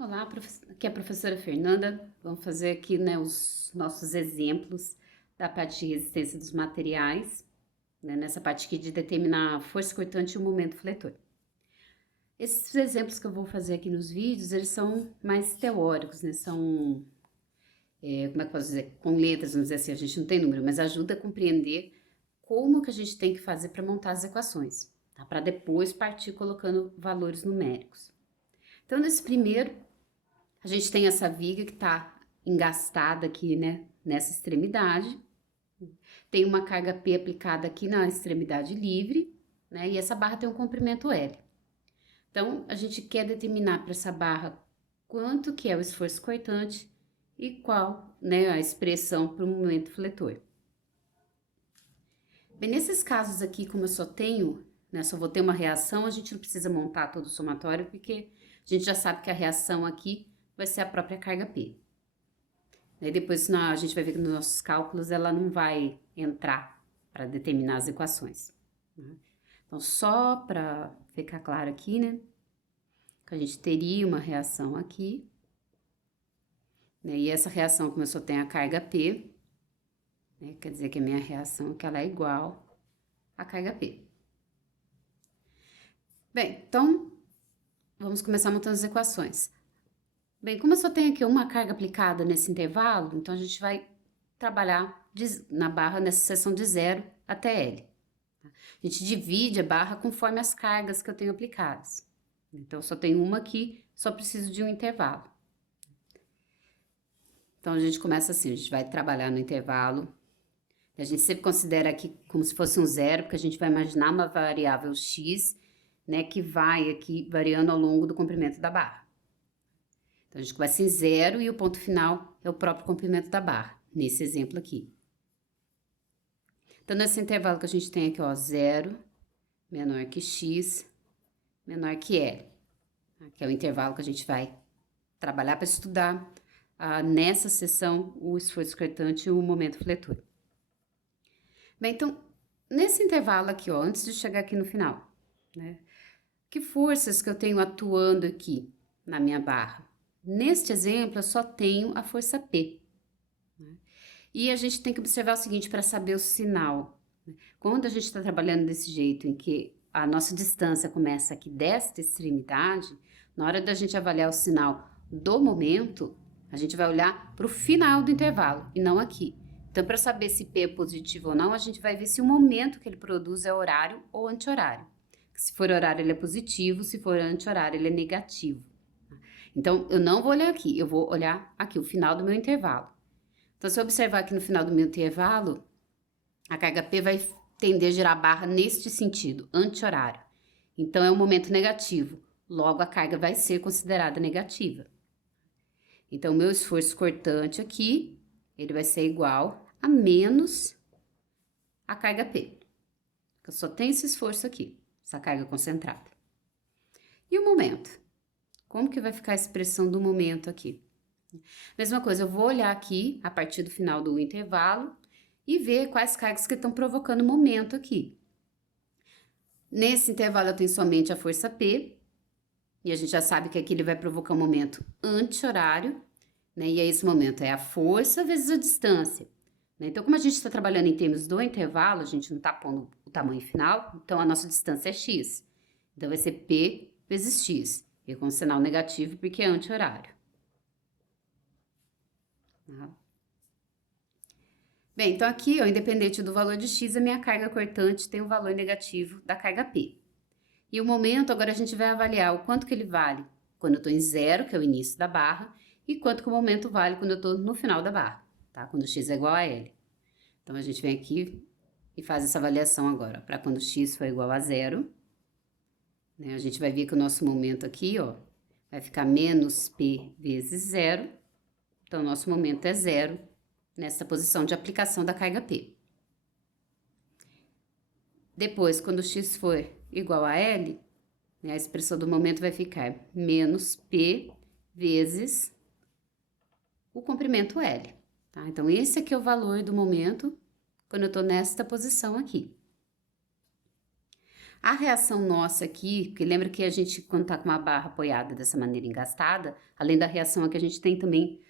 Olá, aqui é a professora Fernanda. Vamos fazer aqui, né, os nossos exemplos da parte de resistência dos materiais, né, nessa parte aqui de determinar a força cortante e o momento fletor. Esses exemplos que eu vou fazer aqui nos vídeos, eles são mais teóricos, né, são, como é que eu posso dizer, com letras, vamos dizer assim, a gente não tem número, mas ajuda a compreender como que a gente tem que fazer para montar as equações, tá? Para depois partir colocando valores numéricos. Então, nesse primeiro, a gente tem essa viga que está engastada aqui, né, nessa extremidade. Tem uma carga P aplicada aqui na extremidade livre, né, e essa barra tem um comprimento L. Então, a gente quer determinar para essa barra quanto que é o esforço cortante e qual, né, a expressão para o momento fletor. Bem, nesses casos aqui, como eu só tenho, né, só vou ter uma reação, a gente não precisa montar todo o somatório, porque a gente já sabe que a reação aqui vai ser a própria carga P. Aí depois a gente vai ver que nos nossos cálculos ela não vai entrar para determinar as equações. Né? Então, só para ficar claro aqui, né, que a gente teria uma reação aqui, né, e essa reação, como eu só tenho a carga P, né, quer dizer que a minha reação que ela é igual à carga P. Bem, então, vamos começar montando as equações. Bem, como eu só tenho aqui uma carga aplicada nesse intervalo, então a gente vai trabalhar na barra nessa seção de 0 até L. A gente divide a barra conforme as cargas que eu tenho aplicadas. Então, eu só tenho uma aqui, só preciso de um intervalo. Então, a gente começa assim, a gente vai trabalhar no intervalo. A gente sempre considera aqui como se fosse um zero, porque a gente vai imaginar uma variável x, né, que vai aqui variando ao longo do comprimento da barra. Então, a gente começa em zero e o ponto final é o próprio comprimento da barra, nesse exemplo aqui. Então, nesse intervalo que a gente tem aqui, ó, 0 menor que x menor que L, que é o intervalo que a gente vai trabalhar para estudar nessa seção o esforço cortante e o momento fletor. Bem, então, nesse intervalo aqui, ó, antes de chegar aqui no final, né, que forças que eu tenho atuando aqui na minha barra? Neste exemplo, eu só tenho a força P. Né? E a gente tem que observar o seguinte para saber o sinal. Né? Quando a gente está trabalhando desse jeito, em que a nossa distância começa aqui desta extremidade, na hora da gente avaliar o sinal do momento, a gente vai olhar para o final do intervalo e não aqui. Então, para saber se P é positivo ou não, a gente vai ver se o momento que ele produz é horário ou anti-horário. Se for horário, ele é positivo, se for anti-horário, ele é negativo. Então, eu não vou olhar aqui, eu vou olhar aqui o final do meu intervalo. Então, se eu observar aqui no final do meu intervalo, a carga P vai tender a girar a barra neste sentido, anti-horário. Então, é um momento negativo, logo a carga vai ser considerada negativa. Então, o meu esforço cortante aqui, ele vai ser igual a menos a carga P. Eu só tenho esse esforço aqui, essa carga concentrada. E o momento? Como que vai ficar a expressão do momento aqui? Mesma coisa, eu vou olhar aqui, a partir do final do intervalo, e ver quais cargas que estão provocando o momento aqui. Nesse intervalo eu tenho somente a força P, e a gente já sabe que aqui ele vai provocar um momento anti-horário, né? E aí esse momento é a força vezes a distância. Né? Então, como a gente está trabalhando em termos do intervalo, a gente não está pondo o tamanho final, então a nossa distância é x. Então, vai ser P vezes x. E com sinal negativo porque é anti-horário. Bem, então aqui, ó, independente do valor de x, a minha carga cortante tem o valor negativo da carga P. E o momento, agora a gente vai avaliar o quanto que ele vale quando eu estou em zero, que é o início da barra, e quanto que o momento vale quando eu estou no final da barra, tá? Quando x é igual a L. Então, a gente vem aqui e faz essa avaliação agora, para quando x for igual a zero, né? A gente vai ver que o nosso momento aqui, ó, vai ficar menos P vezes zero. Então, o nosso momento é zero nessa posição de aplicação da carga P. Depois, quando x for igual a L, né, a expressão do momento vai ficar menos P vezes o comprimento L. Tá? Então, esse aqui é o valor do momento quando eu estou nesta posição aqui. A reação nossa aqui, porque lembra que a gente, quando tá com uma barra apoiada dessa maneira engastada, além da reação aqui, a gente tem também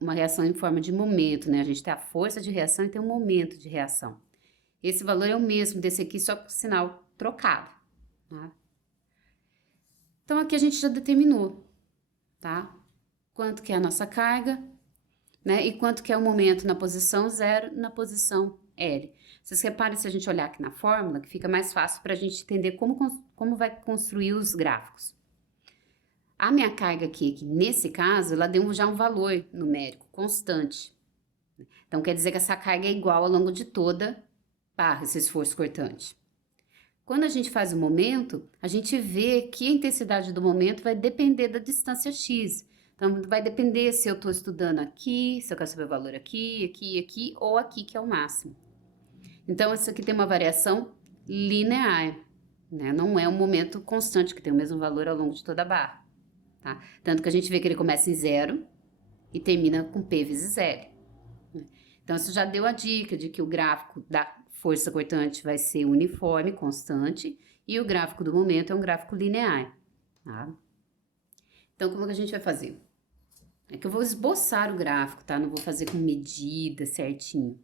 uma reação em forma de momento, né? A gente tem a força de reação e tem um momento de reação. Esse valor é o mesmo desse aqui, só com o sinal trocado, tá? Então, aqui a gente já determinou, tá? Quanto que é a nossa carga, né? E quanto que é o momento na posição 0, na posição L. Vocês reparem, se a gente olhar aqui na fórmula, que fica mais fácil para a gente entender como vai construir os gráficos. A minha carga aqui, que nesse caso, ela deu já um valor numérico constante. Então, quer dizer que essa carga é igual ao longo de toda barra, esse esforço cortante. Quando a gente faz o momento, a gente vê que a intensidade do momento vai depender da distância x. Então, vai depender se eu estou estudando aqui, se eu quero saber o valor aqui, ou aqui, que é o máximo. Então, isso aqui tem uma variação linear, né? Não é um momento constante, que tem o mesmo valor ao longo de toda a barra, tá? Tanto que a gente vê que ele começa em 0 e termina com P vezes L. Então, isso já deu a dica de que o gráfico da força cortante vai ser uniforme, constante, e o gráfico do momento é um gráfico linear, tá? Então, como que a gente vai fazer? É que eu vou esboçar o gráfico, tá? Não vou fazer com medida certinho.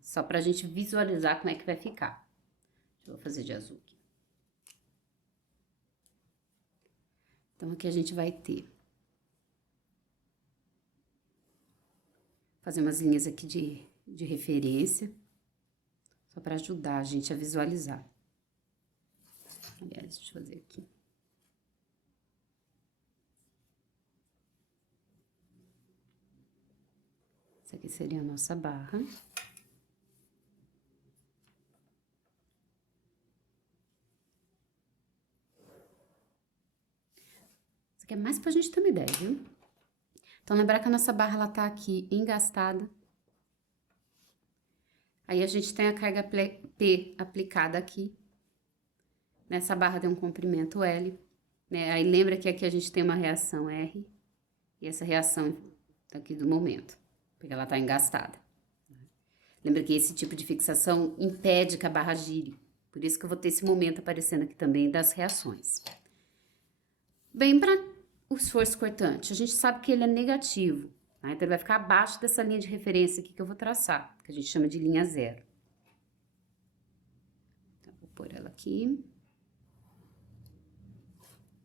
Só pra gente visualizar como é que vai ficar. Eu vou fazer de azul aqui. Então, aqui a gente vai ter... fazer umas linhas aqui de referência. Só para ajudar a gente a visualizar. Aliás, deixa eu fazer aqui. Essa aqui seria a nossa barra. Isso aqui é mais pra gente ter uma ideia, viu? Então, lembrar que a nossa barra, ela tá aqui engastada. Aí, a gente tem a carga P aplicada aqui. Nessa barra tem um comprimento L, né? Aí, lembra que aqui a gente tem uma reação R. E essa reação aqui do momento, porque ela tá engastada. Lembra que esse tipo de fixação impede que a barra gire. Por isso que eu vou ter esse momento aparecendo aqui também das reações. Bem, para o esforço cortante, a gente sabe que ele é negativo, tá? Então, ele vai ficar abaixo dessa linha de referência aqui que eu vou traçar, que a gente chama de linha zero. Então, vou pôr ela aqui.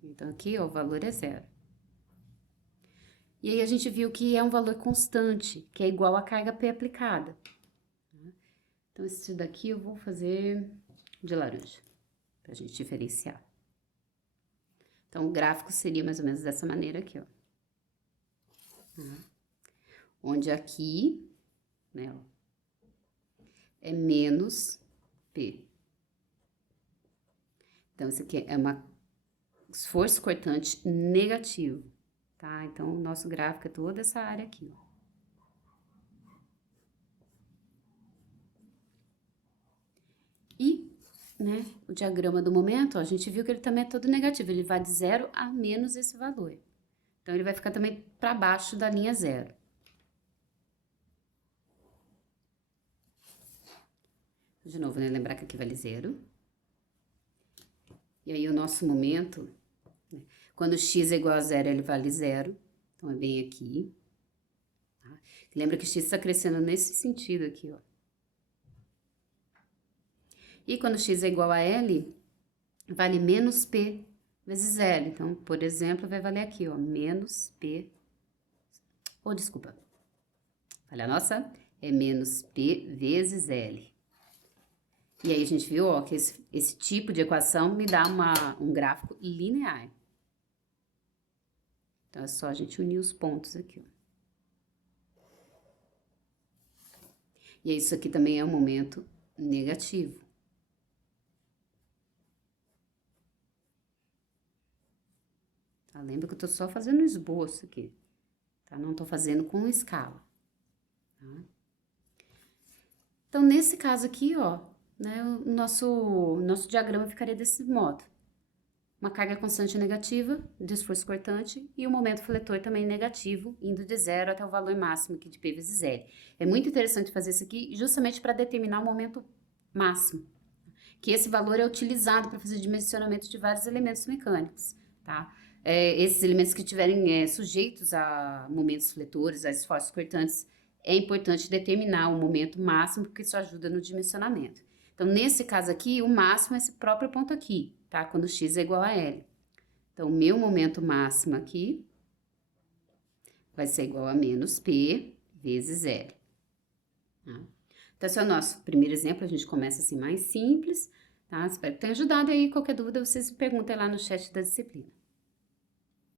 Então, aqui, ó, o valor é 0. E aí, a gente viu que é um valor constante, que é igual à carga P aplicada. Então, esse daqui eu vou fazer de laranja, pra gente diferenciar. Então, o gráfico seria mais ou menos dessa maneira aqui, ó. Onde aqui, né, ó, é menos P. Então, isso aqui é um esforço cortante negativo, tá? Então, o nosso gráfico é toda essa área aqui, ó. E, né, o diagrama do momento, ó, a gente viu que ele também é todo negativo, ele vai de 0 a menos esse valor. Então, ele vai ficar também para baixo da linha 0. De novo, né, lembrar que aqui vale 0. E aí, o nosso momento, né, quando x é igual a 0, ele vale 0. Então, é bem aqui. Tá? Lembra que x está crescendo nesse sentido aqui, ó. E quando x é igual a L, vale menos P vezes L. Então, por exemplo, vai valer aqui, ó, menos P... Oh, desculpa. Olha a nossa, é menos P vezes L. E aí, a gente viu, ó, que esse tipo de equação me dá um gráfico linear. Então, é só a gente unir os pontos aqui, ó. E isso aqui também é um momento negativo. Tá? Lembra que eu tô só fazendo esboço aqui, tá? Não tô fazendo com escala, tá? Então, nesse caso aqui, ó, né, o nosso diagrama ficaria desse modo. Uma carga constante negativa de esforço cortante e o momento fletor também negativo, indo de 0 até o valor máximo aqui de P vezes L. É muito interessante fazer isso aqui justamente para determinar o momento máximo, que esse valor é utilizado para fazer dimensionamento de vários elementos mecânicos, tá? Esses elementos que estiverem sujeitos a momentos fletores, a esforços cortantes, é importante determinar o momento máximo, porque isso ajuda no dimensionamento. Então, nesse caso aqui, o máximo é esse próprio ponto aqui, tá? Quando x é igual a L. Então, o meu momento máximo aqui vai ser igual a menos P vezes L. Tá? Então, esse é o nosso primeiro exemplo, a gente começa assim mais simples, tá? Espero que tenha ajudado aí, qualquer dúvida vocês me perguntem lá no chat da disciplina.